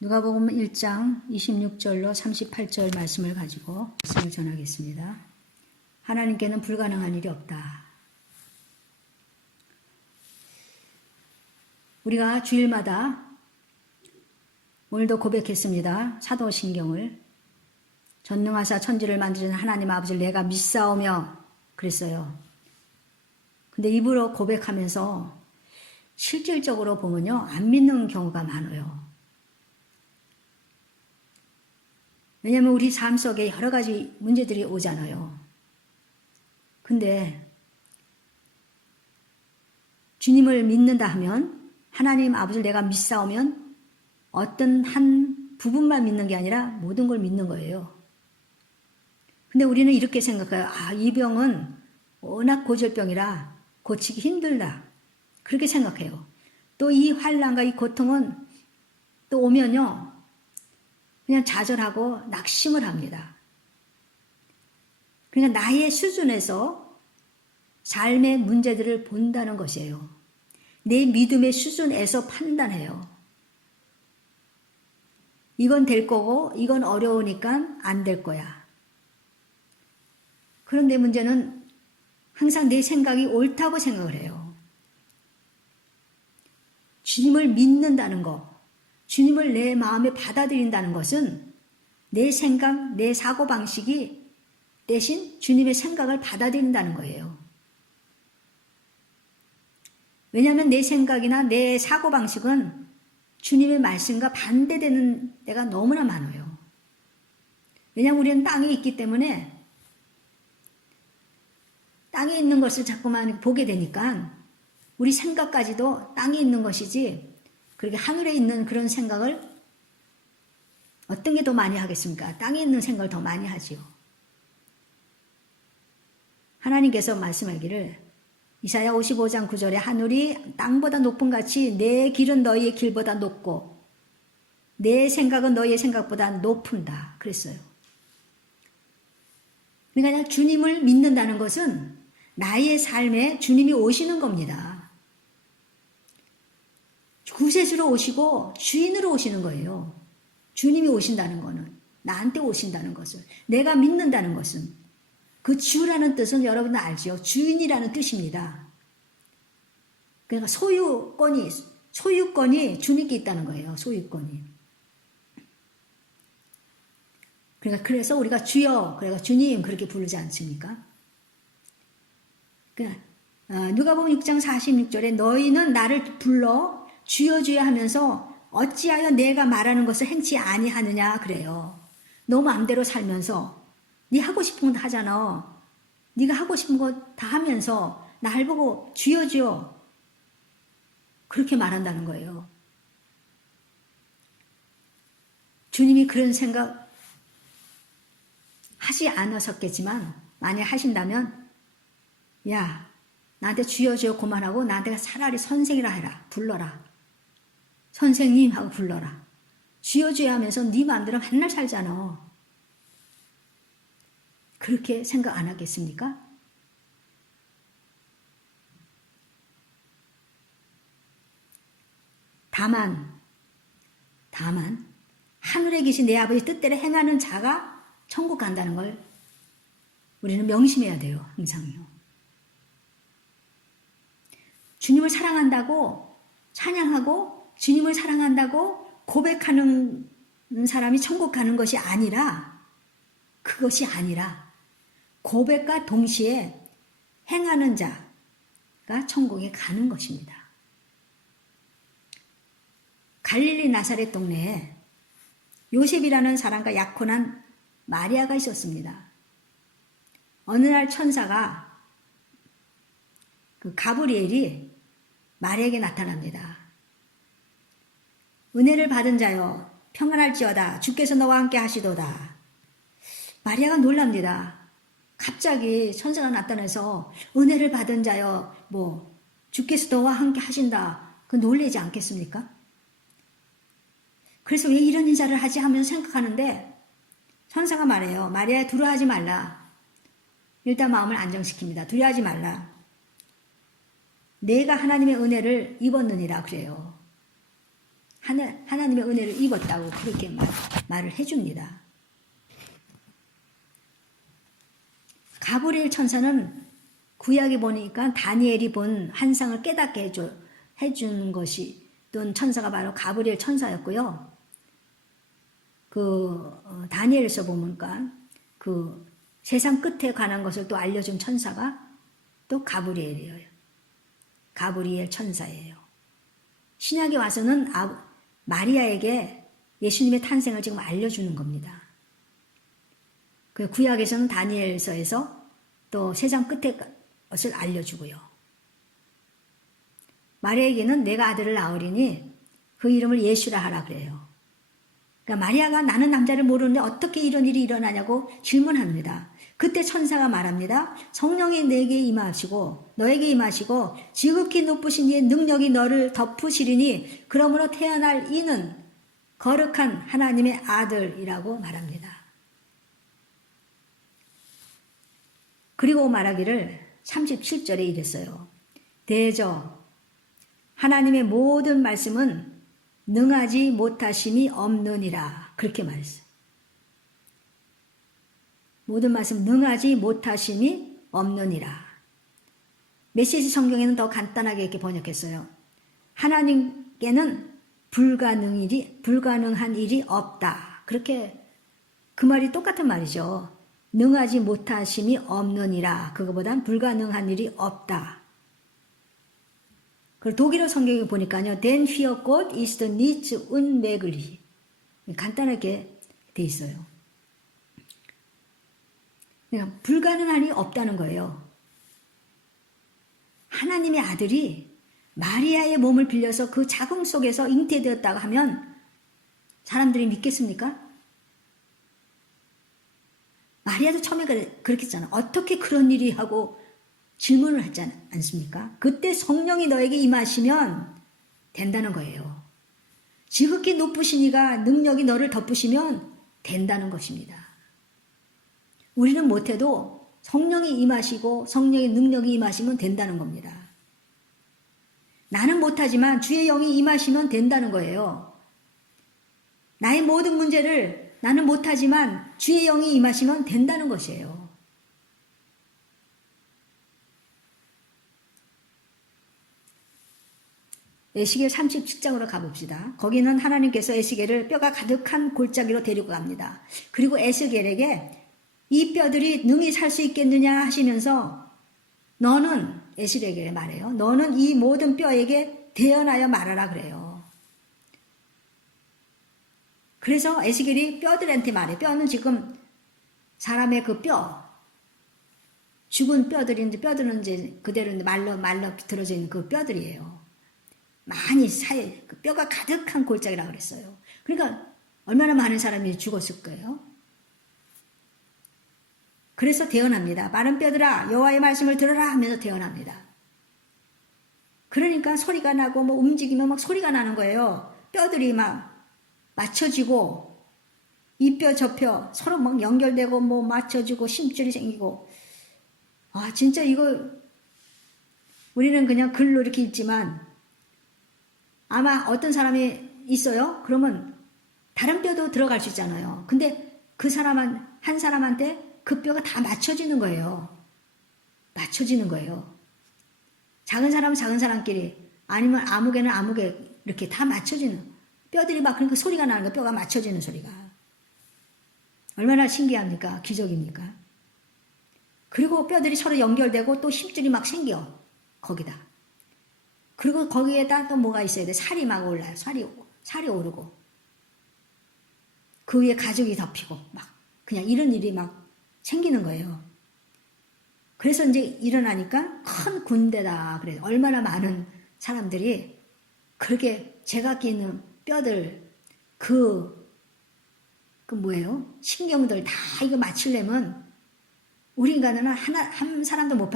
누가복음 1장 26절로 38절 말씀을 가지고 말씀을 전하겠습니다. 하나님께는 불가능한 일이 없다. 우리가 주일마다 오늘도 고백했습니다. 사도신경을 전능하사 천지를 만드신 하나님 아버지를 내가 믿사오며 그랬어요. 근데 입으로 고백하면서 실질적으로 보면요, 안 믿는 경우가 많아요. 왜냐하면 우리 삶 속에 여러 가지 문제들이 오잖아요. 근데 주님을 믿는다 하면, 하나님 아버지를 내가 믿사오면 어떤 한 부분만 믿는 게 아니라 모든 걸 믿는 거예요. 근데 우리는 이렇게 생각해요. 이 병은 워낙 고질병이라 고치기 힘들다. 그렇게 생각해요. 또 이 환난과 이 고통은 또 오면요, 그냥 좌절하고 낙심을 합니다. 그러니까 나의 수준에서 삶의 문제들을 본다는 것이에요. 내 믿음의 수준에서 판단해요. 이건 될 거고 이건 어려우니까 안 될 거야. 그런데 문제는 항상 내 생각이 옳다고 생각을 해요. 주님을 믿는다는 거, 주님을 내 마음에 받아들인다는 것은 내 생각, 내 사고방식이 대신 주님의 생각을 받아들인다는 거예요. 왜냐하면 내 생각이나 내 사고방식은 주님의 말씀과 반대되는 때가 너무나 많아요. 왜냐하면 우리는 땅에 있기 때문에 땅에 있는 것을 자꾸만 보게 되니까 우리 생각까지도 땅에 있는 것이지, 그렇게 하늘에 있는 그런 생각을 어떤 게 더 많이 하겠습니까? 땅에 있는 생각을 더 많이 하지요. 하나님께서 말씀하기를 이사야 55장 9절에 하늘이 땅보다 높은 같이 내 길은 너희의 길보다 높고 내 생각은 너희의 생각보다 높은다 그랬어요. 그러니까 주님을 믿는다는 것은 나의 삶에 주님이 오시는 겁니다. 구세주로 오시고 주인으로 오시는 거예요. 주님이 오신다는 거는, 나한테 오신다는 것을, 내가 믿는다는 것은, 그 주라는 뜻은 여러분도 알죠. 주인이라는 뜻입니다. 그러니까 소유권이 주님께 있다는 거예요. 소유권이. 그러니까 그래서 우리가 주여, 그러니까 주님 그렇게 부르지 않습니까? 그러니까 누가복음 6장 46절에 너희는 나를 불러 주여 주여 하면서 어찌하여 내가 말하는 것을 행치 아니하느냐 그래요. 너 마음대로 살면서 네 하고 싶은 거 하잖아. 네가 하고 싶은 거 다 하면서 날 보고 주여 주여 그렇게 말한다는 거예요. 주님이 그런 생각 하지 않으셨겠지만 만약 하신다면, 야, 나한테 주여 주여 그만하고 나한테 차라리 선생이라 해라. 불러라. 선생님 하고 불러라. 주여 주여 하면서 네 마음대로 맨날 살잖아. 그렇게 생각 안 하겠습니까? 다만 하늘에 계신 내 아버지 뜻대로 행하는 자가 천국 간다는 걸 우리는 명심해야 돼요. 항상요. 주님을 사랑한다고 찬양하고 주님을 사랑한다고 고백하는 사람이 천국 가는 것이 아니라, 그것이 아니라 고백과 동시에 행하는 자가 천국에 가는 것입니다. 갈릴리 나사렛 동네에 요셉이라는 사람과 약혼한 마리아가 있었습니다. 어느 날 천사가, 그 가브리엘이 마리아에게 나타납니다. 은혜를 받은 자여 평안할지어다 주께서 너와 함께 하시도다. 마리아가 놀랍니다. 갑자기 천사가 나타나서 은혜를 받은 자여 주께서 너와 함께 하신다. 그 놀라지 않겠습니까? 그래서 왜 이런 인사를 하지 하면서 생각하는데 천사가 말해요. 마리아야, 두려워하지 말라. 일단 마음을 안정시킵니다. 두려워하지 말라. 내가 하나님의 은혜를 입었느니라 그래요. 하나님의 은혜를 입었다고 그렇게 말을 해줍니다. 가브리엘 천사는 구약에 보니까 다니엘이 본 환상을 깨닫게 해준 것이 또 천사가 바로 가브리엘 천사였고요. 다니엘에서 보니까 그 세상 끝에 관한 것을 또 알려준 천사가 또 가브리엘이에요. 가브리엘 천사예요. 신약에 와서는 마리아에게 예수님의 탄생을 지금 알려주는 겁니다. 그 구약에서는 다니엘서에서 또 세상 끝의 것을 알려주고요. 마리아에게는 내가 아들을 낳으리니 그 이름을 예수라 하라 그래요. 그러니까 마리아가 나는 남자를 모르는데 어떻게 이런 일이 일어나냐고 질문합니다. 그때 천사가 말합니다. 성령이 내게 임하시고 너에게 임하시고 지극히 높으신 이의 능력이 너를 덮으시리니 그러므로 태어날 이는 거룩한 하나님의 아들이라고 말합니다. 그리고 말하기를 37절에 이랬어요. 대저 하나님의 모든 말씀은 능하지 못하심이 없느니라. 그렇게 말했어요. 모든 말씀 능하지 못하심이 없느니라. 메시지 성경에는 더 간단하게 이렇게 번역했어요. 하나님께는 불가능한 일이 없다. 그렇게 그 말이 똑같은 말이죠. 능하지 못하심이 없느니라. 그거보단 불가능한 일이 없다. 그리고 독일어 성경에 보니까요. Den für Gott ist nichts unmöglich. 간단하게 돼 있어요. 그러니까 불가능한 일이 없다는 거예요. 하나님의 아들이 마리아의 몸을 빌려서 그 자궁 속에서 잉태되었다고 하면 사람들이 믿겠습니까? 마리아도 처음에 그렇게 했잖아. 어떻게 그런 일이 하고 질문을 하지 않습니까? 그때 성령이 너에게 임하시면 된다는 거예요. 지극히 높으신 이가 능력이 너를 덮으시면 된다는 것입니다. 우리는 못해도 성령이 임하시고 성령의 능력이 임하시면 된다는 겁니다. 나는 못하지만 주의 영이 임하시면 된다는 거예요. 나의 모든 문제를 나는 못하지만 주의 영이 임하시면 된다는 것이에요. 에스겔 37장으로 가봅시다. 거기는 하나님께서 에스겔을 뼈가 가득한 골짜기로 데리고 갑니다. 그리고 에스겔에게 이 뼈들이 능히 살 수 있겠느냐 하시면서 너는 에스겔에게 말해요. 너는 이 모든 뼈에게 대언하여 말하라 그래요. 그래서 에스겔이 뼈들한테 말해. 뼈는 지금 사람의 그 뼈, 죽은 뼈들인데 뼈들은 이제 그대로 말라 비틀어져 있는 그 뼈들이에요. 많이 그 뼈가 가득한 골짜기라고 그랬어요. 그러니까 얼마나 많은 사람이 죽었을 거예요. 그래서 대언합니다. 마른 뼈들아 여호와의 말씀을 들으라 하면서 대언합니다. 그러니까 소리가 나고 뭐 움직이면 막 소리가 나는 거예요. 뼈들이 막 맞춰지고 이 뼈 저 뼈 서로 막 연결되고 뭐 맞춰지고 심줄이 생기고 진짜 이거 우리는 그냥 글로 이렇게 읽지만 아마 어떤 사람이 있어요. 그러면 다른 뼈도 들어갈 수 있잖아요. 근데 그 한 사람한테 그 뼈가 다 맞춰지는 거예요. 맞춰지는 거예요. 작은 사람은 작은 사람끼리 아니면 아무개는 아무개 이렇게 다 맞춰지는 뼈들이 막 그러니까 소리가 나는 거예요. 뼈가 맞춰지는 소리가. 얼마나 신기합니까? 기적입니까? 그리고 뼈들이 서로 연결되고 또 힘줄이 막 생겨. 거기다. 그리고 거기에다 또 뭐가 있어야 돼? 살이 막 올라요. 살이 오르고. 그 위에 가죽이 덮이고 막 그냥 이런 일이 막 생기는 거예요. 그래서 이제 일어나니까 큰 군대다. 그래서 얼마나 많은 사람들이 그렇게 제각기 있는 뼈들 그 뭐예요? 신경들 다 이거 맞추려면 우리 인간은 한 사람도 못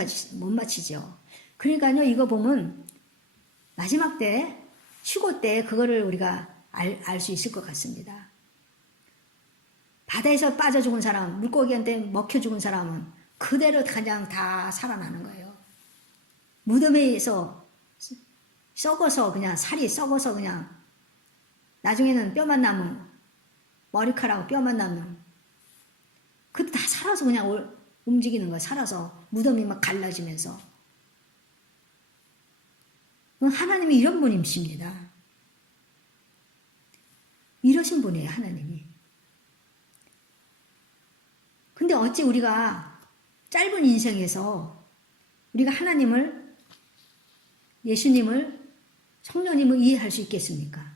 맞히죠. 그러니까요, 이거 보면 마지막 때, 휴고 때 그거를 우리가 알 수 있을 것 같습니다. 바다에서 빠져 죽은 사람, 물고기한테 먹혀 죽은 사람은 그대로 그냥 다 살아나는 거예요. 무덤에서 썩어서 그냥 살이 썩어서 그냥 나중에는 뼈만 남은, 머리카락, 뼈만 남는. 그때 다 살아서 그냥 움직이는 거야. 살아서. 무덤이 막 갈라지면서. 하나님이 이런 분이십니다. 이러신 분이에요, 하나님이. 근데 어찌 우리가 짧은 인생에서 우리가 하나님을, 예수님을, 성령님을 이해할 수 있겠습니까?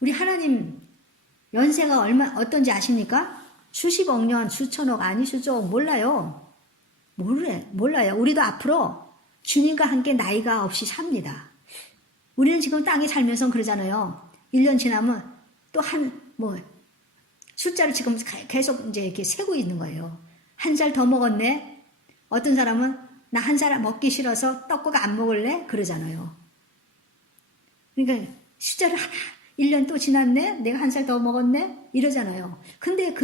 우리 하나님 연세가 어떤지 아십니까? 수십억 년, 수천억, 아니 수조억 몰라요. 몰라요. 우리도 앞으로 주님과 함께 나이가 없이 삽니다. 우리는 지금 땅에 살면서 그러잖아요. 1년 지나면 또 숫자를 지금 계속 이제 이렇게 세고 있는 거예요. 1살 더 먹었네? 어떤 사람은 나 1살 먹기 싫어서 떡국 안 먹을래? 그러잖아요. 그러니까 숫자를 1년 또 지났네? 내가 1살 더 먹었네? 이러잖아요. 근데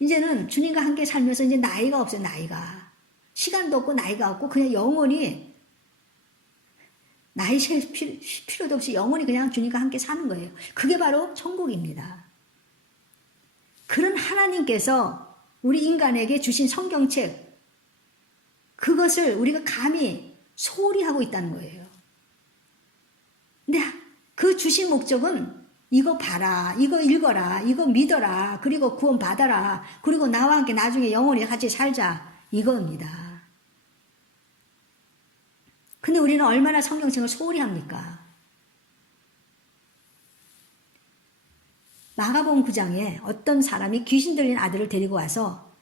이제는 주님과 함께 살면서 이제 나이가 없어요, 나이가. 시간도 없고 나이가 없고 그냥 영원히 나이 셀 필요도 없이 영원히 그냥 주님과 함께 사는 거예요. 그게 바로 천국입니다. 그런 하나님께서 우리 인간에게 주신 성경책, 그것을 우리가 감히 소홀히 하고 있다는 거예요. 근데 그 주신 목적은 이거 봐라, 이거 읽어라, 이거 믿어라, 그리고 구원 받아라, 그리고 나와 함께 나중에 영원히 같이 살자, 이겁니다. 근데 우리는 얼마나 성경책을 소홀히 합니까? 마가복음 9장에 어떤 사람이 귀신 들린 아들을 데리고 와서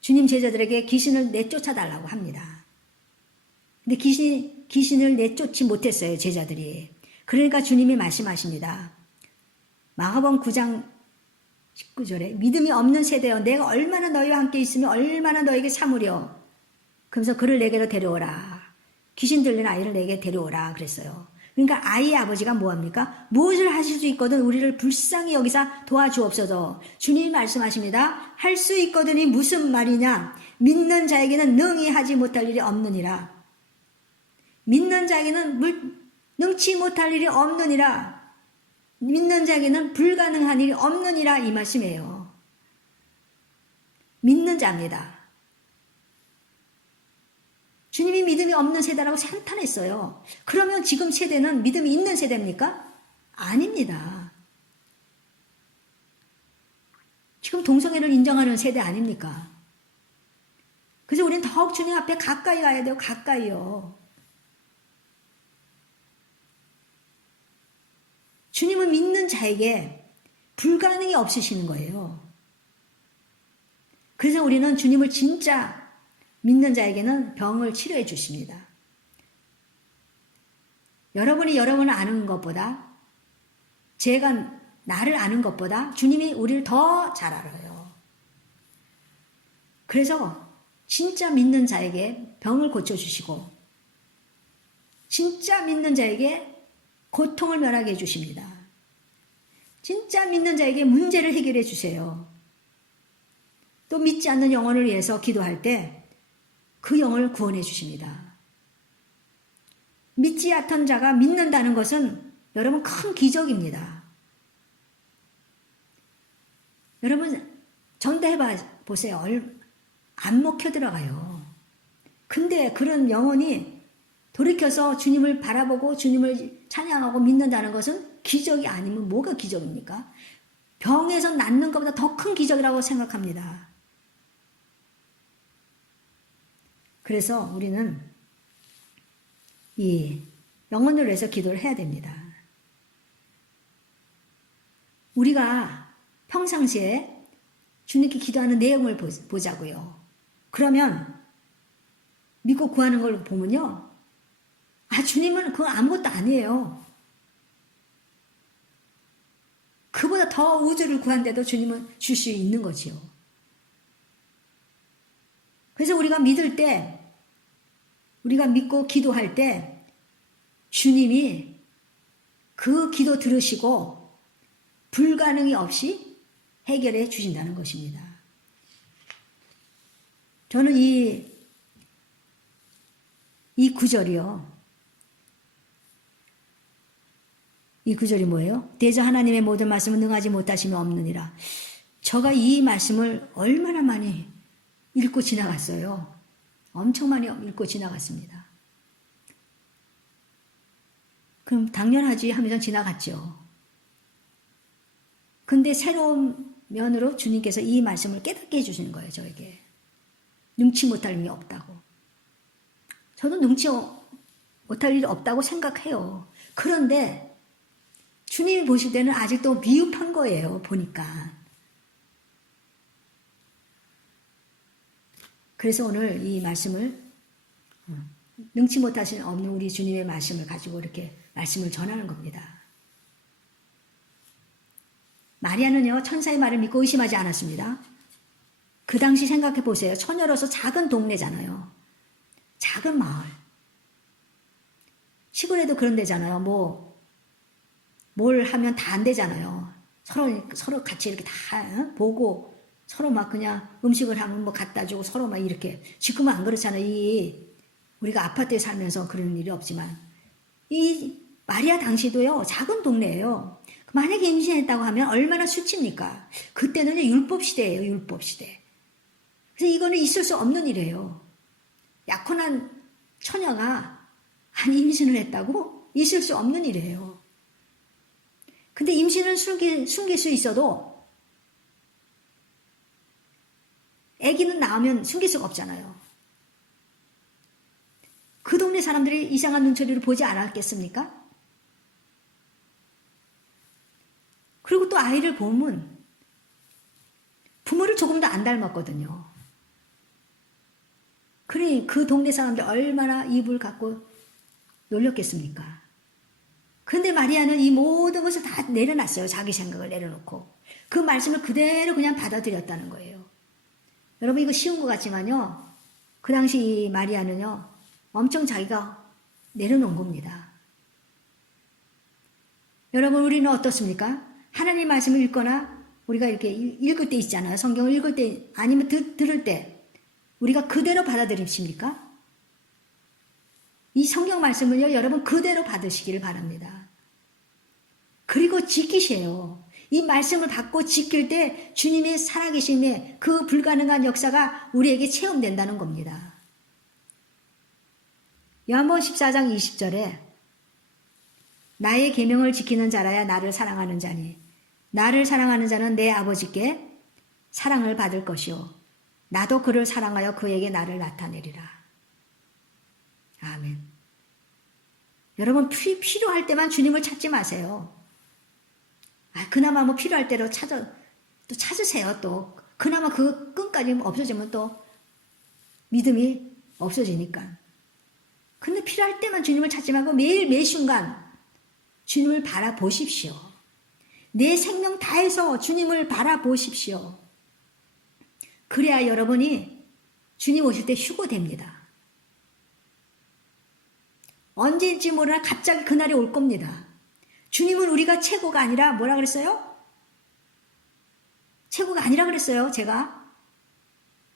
주님 제자들에게 귀신을 내쫓아달라고 합니다. 근데 귀신을 내쫓지 못했어요, 제자들이. 그러니까 주님이 말씀하십니다. 마가복음 9장 19절에 믿음이 없는 세대여 내가 얼마나 너희와 함께 있으며 얼마나 너에게 참으려. 그러면서 그를 내게로 데려오라. 귀신 들린 아이를 내게 데려오라 그랬어요. 그러니까 아이의 아버지가 뭐합니까? 무엇을 하실 수 있거든 우리를 불쌍히 여기사 도와주옵소서. 주님이 말씀하십니다. 할 수 있거든이 무슨 말이냐? 믿는 자에게는 능히 하지 못할 일이 없느니라. 믿는 자에게는 능치 못할 일이 없느니라. 믿는 자에게는 불가능한 일이 없느니라 이 말씀이에요. 믿는 자입니다. 주님이 믿음이 없는 세대라고 한탄했어요. 그러면 지금 세대는 믿음이 있는 세대입니까? 아닙니다. 지금 동성애를 인정하는 세대 아닙니까? 그래서 우리는 더욱 주님 앞에 가까이 가야 돼요. 가까이요. 주님은 믿는 자에게 불가능이 없으시는 거예요. 그래서 우리는 주님을 진짜 믿는 자에게는 병을 치료해 주십니다. 여러분이 여러분을 아는 것보다, 제가 나를 아는 것보다 주님이 우리를 더 잘 알아요. 그래서 진짜 믿는 자에게 병을 고쳐주시고 진짜 믿는 자에게 고통을 면하게 해주십니다. 진짜 믿는 자에게 문제를 해결해 주세요. 또 믿지 않는 영혼을 위해서 기도할 때 그 영혼을 구원해 주십니다. 믿지 않던 자가 믿는다는 것은 여러분 큰 기적입니다. 여러분 전도해 보세요. 안 먹혀 들어가요. 근데 그런 영혼이 돌이켜서 주님을 바라보고 주님을 찬양하고 믿는다는 것은 기적이 아니면 뭐가 기적입니까? 병에서 낫는 것보다 더 큰 기적이라고 생각합니다. 그래서 우리는 이 영혼을 위해서 기도를 해야 됩니다. 우리가 평상시에 주님께 기도하는 내용을 보자고요. 그러면 믿고 구하는 걸 보면요. 주님은 그거 아무것도 아니에요. 그보다 더 우주를 구한데도 주님은 줄 수 있는 거지요. 그래서 우리가 믿을 때, 우리가 믿고 기도할 때 주님이 그 기도 들으시고 불가능이 없이 해결해 주신다는 것입니다. 저는 이 구절이요. 이 구절이 뭐예요? 대저 하나님의 모든 말씀은 능하지 못하시면 없느니라. 제가 이 말씀을 얼마나 많이 읽고 지나갔어요. 엄청 많이 읽고 지나갔습니다. 그럼 당연하지 하면서 지나갔죠. 근데 새로운 면으로 주님께서 이 말씀을 깨닫게 해주시는 거예요, 저에게. 능치 못할 일이 없다고. 저도 능치 못할 일이 없다고 생각해요. 그런데 주님이 보실 때는 아직도 미흡한 거예요, 보니까. 그래서 오늘 이 말씀을 능치 못하신 없는 우리 주님의 말씀을 가지고 이렇게 말씀을 전하는 겁니다. 마리아는요, 천사의 말을 믿고 의심하지 않았습니다. 그 당시 생각해 보세요. 처녀로서 작은 동네잖아요. 작은 마을. 시골에도 그런 데잖아요. 뭘 하면 다 안 되잖아요. 서로 같이 이렇게 다 보고 서로 막 그냥 음식을 하면 갖다 주고 서로 막 이렇게. 지금은 안 그렇잖아요. 우리가 아파트에 살면서 그런 일이 없지만. 이 마리아 당시도요, 작은 동네예요. 만약에 임신했다고 하면 얼마나 수치입니까? 그때는 율법 시대예요, 율법 시대. 그래서 이거는 있을 수 없는 일이에요. 약혼한 처녀가 임신을 했다고? 있을 수 없는 일이에요. 근데 임신을 숨길 수 있어도 아기는 낳으면 숨길 수가 없잖아요. 그 동네 사람들이 이상한 눈초리를 보지 않았겠습니까? 그리고 또 아이를 보면 부모를 조금도 안 닮았거든요. 그러니 그 동네 사람들 얼마나 입을 갖고 놀렸겠습니까? 그런데 마리아는 이 모든 것을 다 내려놨어요. 자기 생각을 내려놓고. 그 말씀을 그대로 그냥 받아들였다는 거예요. 여러분 이거 쉬운 것 같지만요. 그 당시 이 마리아는요. 엄청 자기가 내려놓은 겁니다. 여러분 우리는 어떻습니까? 하나님 말씀을 읽거나 우리가 이렇게 읽을 때 있잖아요. 성경을 읽을 때 아니면 들을 때 우리가 그대로 받아들이십니까? 이 성경 말씀을요, 여러분 그대로 받으시기를 바랍니다. 그리고 지키세요. 이 말씀을 받고 지킬 때 주님의 살아계심의 그 불가능한 역사가 우리에게 체험된다는 겁니다. 요한복음 14장 20절에 나의 계명을 지키는 자라야 나를 사랑하는 자니 나를 사랑하는 자는 내 아버지께 사랑을 받을 것이요 나도 그를 사랑하여 그에게 나를 나타내리라. 아멘. 여러분 필요할 때만 주님을 찾지 마세요. 그나마 필요할 때로 또 찾으세요. 또 그나마 그 끈까지 없어지면 또 믿음이 없어지니까. 근데 필요할 때만 주님을 찾지 말고 매일 매 순간 주님을 바라보십시오. 내 생명 다해서 주님을 바라보십시오. 그래야 여러분이 주님 오실 때 휴고됩니다. 언제일지 모르나 갑자기 그날이 올 겁니다. 주님은 우리가 최고가 아니라 뭐라 그랬어요? 최고가 아니라 그랬어요, 제가.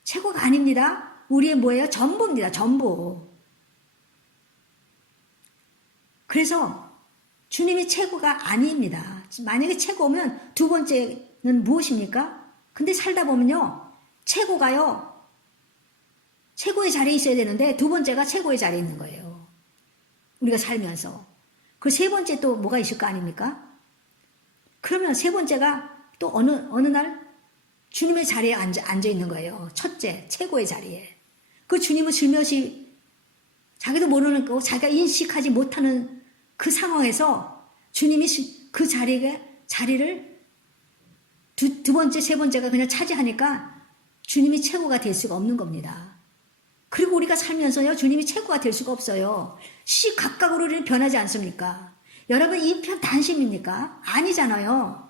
최고가 아닙니다. 우리의 뭐예요? 전부입니다, 전부. 그래서 주님이 최고가 아닙니다. 만약에 최고면 두 번째는 무엇입니까? 근데 살다 보면요, 최고가요, 최고의 자리에 있어야 되는데 두 번째가 최고의 자리에 있는 거예요. 우리가 살면서. 그 세 번째 또 뭐가 있을 거 아닙니까? 그러면 세 번째가 또 어느 날 주님의 자리에 앉아 있는 거예요. 첫째, 최고의 자리에. 그 주님은 슬며시 자기도 모르는 거, 자기가 인식하지 못하는 그 상황에서 주님이 그 자리를 두 번째, 세 번째가 그냥 차지하니까 주님이 최고가 될 수가 없는 겁니다. 그리고 우리가 살면서요, 주님이 최고가 될 수가 없어요. 시각각으로 우리는 변하지 않습니까? 여러분, 인편단심입니까? 아니잖아요.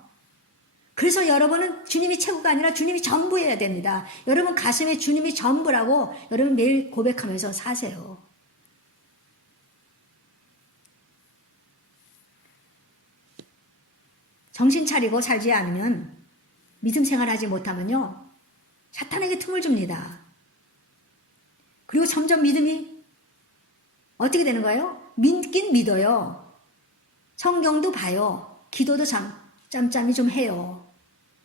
그래서 여러분은 주님이 최고가 아니라 주님이 전부여야 됩니다. 여러분 가슴에 주님이 전부라고 여러분 매일 고백하면서 사세요. 정신 차리고 살지 않으면, 믿음 생활하지 못하면요, 사탄에게 틈을 줍니다. 그리고 점점 믿음이 어떻게 되는 거예요? 믿긴 믿어요. 성경도 봐요. 기도도 짬짬이 좀 해요.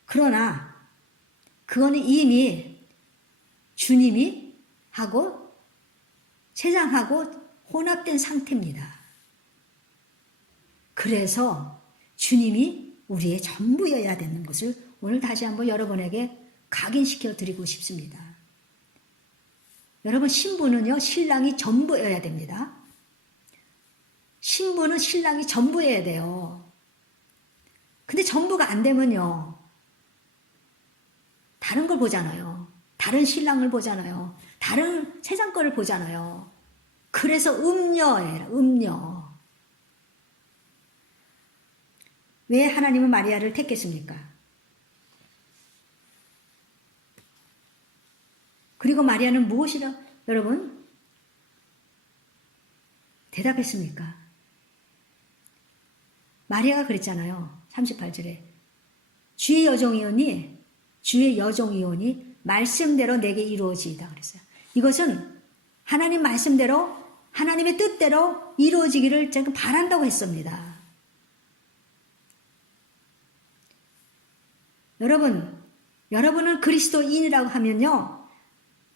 그러나 그거는 이미 주님이 하고 세상하고 혼합된 상태입니다. 그래서 주님이 우리의 전부여야 되는 것을 오늘 다시 한번 여러분에게 각인시켜 드리고 싶습니다. 여러분, 신부는요, 신랑이 전부여야 됩니다. 신부는 신랑이 전부여야 돼요. 근데 전부가 안 되면요, 다른 걸 보잖아요. 다른 신랑을 보잖아요. 다른 세상 거를 보잖아요. 그래서 음녀예요, 음녀. 왜 하나님은 마리아를 택했습니까? 그리고 마리아는 무엇이라 여러분 대답했습니까? 마리아가 그랬잖아요. 38절에 주의 여종이오니 말씀대로 내게 이루어지이다 그랬어요. 이것은 하나님 말씀대로 하나님의 뜻대로 이루어지기를 제가 바란다고 했습니다. 여러분은 그리스도인이라고 하면요,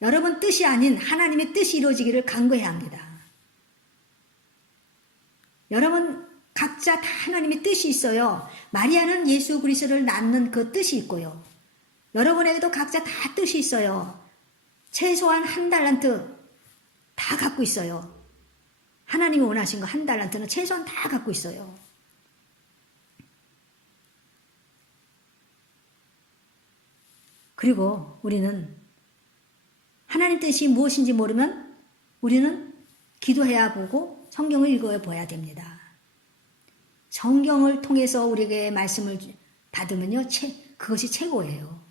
여러분 뜻이 아닌 하나님의 뜻이 이루어지기를 간구해야 합니다. 여러분 각자 다 하나님의 뜻이 있어요. 마리아는 예수 그리스도를 낳는 그 뜻이 있고요. 여러분에게도 각자 다 뜻이 있어요. 최소한 한 달란트 다 갖고 있어요. 하나님이 원하신 거 한 달란트는 최소한 다 갖고 있어요. 그리고 우리는 하나님 뜻이 무엇인지 모르면 우리는 기도해야 보고 성경을 읽어 봐야 됩니다. 성경을 통해서 우리에게 말씀을 받으면요, 그것이 최고예요.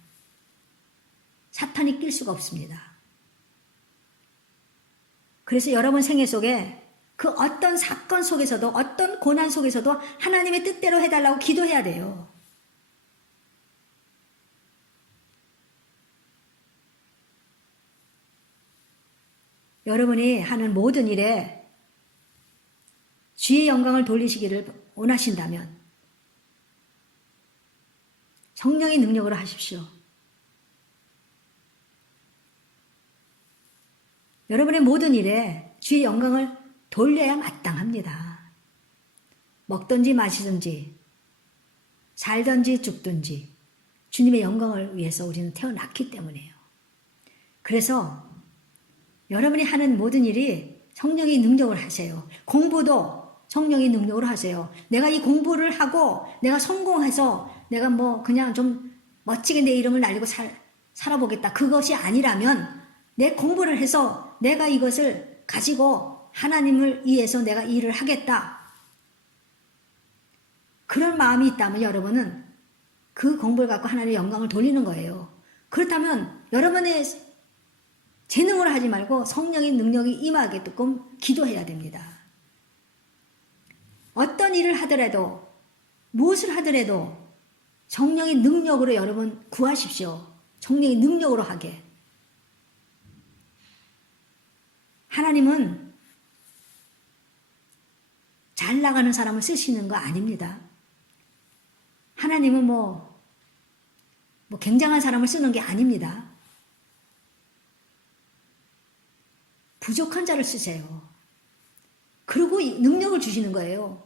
사탄이 낄 수가 없습니다. 그래서 여러분 생애 속에 그 어떤 사건 속에서도 어떤 고난 속에서도 하나님의 뜻대로 해달라고 기도해야 돼요. 여러분이 하는 모든 일에 주의 영광을 돌리시기를 원하신다면 성령의 능력으로 하십시오. 여러분의 모든 일에 주의 영광을 돌려야 마땅합니다. 먹든지 마시든지 살든지 죽든지 주님의 영광을 위해서 우리는 태어났기 때문이에요. 그래서 여러분이 하는 모든 일이 성령의 능력을 하세요. 공부도 성령의 능력으로 하세요. 내가 이 공부를 하고 내가 성공해서 내가 뭐 그냥 좀 멋지게 내 이름을 날리고 살아보겠다. 그것이 아니라면 내 공부를 해서 내가 이것을 가지고 하나님을 위해서 내가 일을 하겠다. 그런 마음이 있다면 여러분은 그 공부를 갖고 하나님의 영광을 돌리는 거예요. 그렇다면 여러분의 재능으로 하지 말고 성령의 능력이 임하게끔 기도해야 됩니다. 어떤 일을 하더라도 무엇을 하더라도 성령의 능력으로 여러분 구하십시오. 성령의 능력으로 하게. 하나님은 잘 나가는 사람을 쓰시는 거 아닙니다. 하나님은 뭐 굉장한 사람을 쓰는 게 아닙니다. 부족한 자를 쓰세요. 그리고 능력을 주시는 거예요.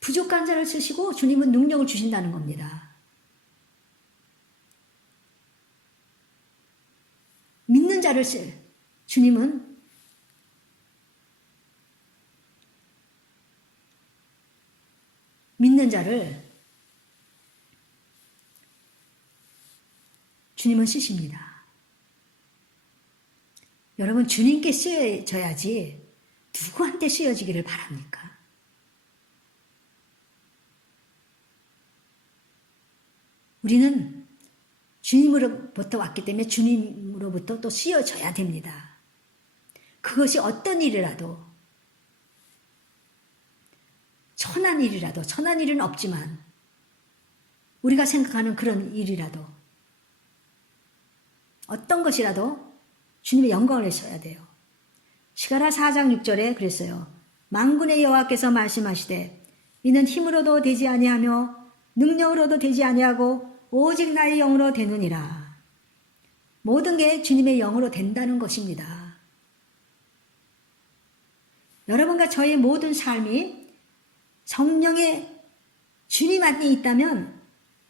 부족한 자를 쓰시고 주님은 능력을 주신다는 겁니다. 믿는 자를 주님은 믿는 자를 주님은 쓰십니다. 여러분 주님께 쓰여져야지 누구한테 쓰여지기를 바랍니까? 우리는 주님으로부터 왔기 때문에 주님으로부터 또 쓰여져야 됩니다. 그것이 어떤 일이라도 천한 일이라도 천한 일은 없지만 우리가 생각하는 그런 일이라도 어떤 것이라도 주님의 영광을 내셔야 돼요. 시가라 4장 6절에 그랬어요. 만군의 여호와께서 말씀하시되 이는 힘으로도 되지 아니하며 능력으로도 되지 아니하고 오직 나의 영으로 되느니라. 모든 게 주님의 영으로 된다는 것입니다. 여러분과 저의 모든 삶이 성령의 주님 안에 있다면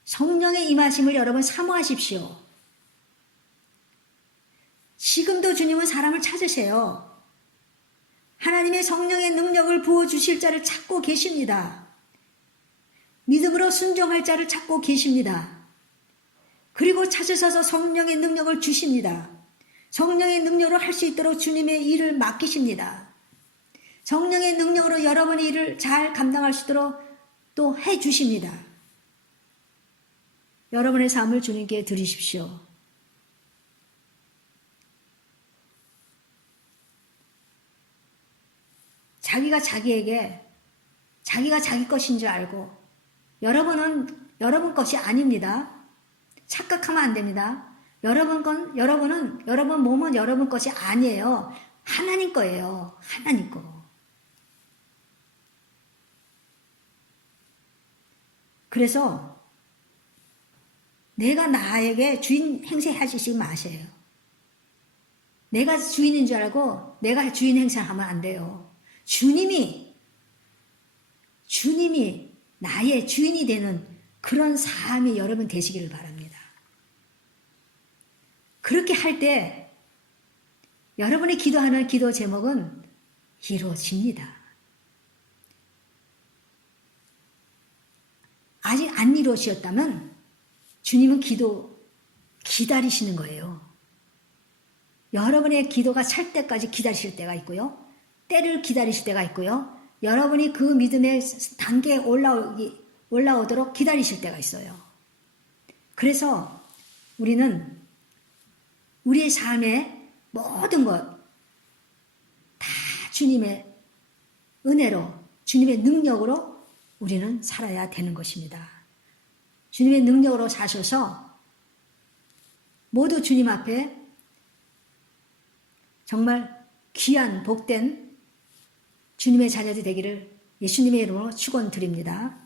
성령의 임하심을 여러분 사모하십시오. 지금도 주님은 사람을 찾으세요. 하나님의 성령의 능력을 부어주실 자를 찾고 계십니다. 믿음으로 순종할 자를 찾고 계십니다. 그리고 찾으셔서 성령의 능력을 주십니다. 성령의 능력으로 할 수 있도록 주님의 일을 맡기십니다. 성령의 능력으로 여러분의 일을 잘 감당할 수 있도록 또 해주십니다. 여러분의 삶을 주님께 드리십시오. 자기가 자기에게 자기가 자기 것인 줄 알고 여러분은 여러분 것이 아닙니다. 착각하면 안 됩니다. 여러분 몸은 여러분 것이 아니에요. 하나님 거예요. 하나님 거. 그래서 내가 나에게 주인 행세하시지 마세요. 내가 주인인 줄 알고 내가 주인 행세하면 안 돼요. 주님이 나의 주인이 되는 그런 삶이 여러분 되시기를 바랍니다. 그렇게 할 때 여러분이 기도하는 기도 제목은 이루어집니다. 아직 안 이루어지었다면 주님은 기다리시는 거예요. 여러분의 기도가 찰 때까지 기다리실 때가 있고요. 때를 기다리실 때가 있고요. 여러분이 그 믿음의 단계에 올라오도록 기다리실 때가 있어요. 그래서 우리는 우리의 삶의 모든 것 다 주님의 은혜로, 주님의 능력으로 우리는 살아야 되는 것입니다. 주님의 능력으로 사셔서 모두 주님 앞에 정말 귀한 복된 주님의 자녀들이 되기를 예수님의 이름으로 축원드립니다.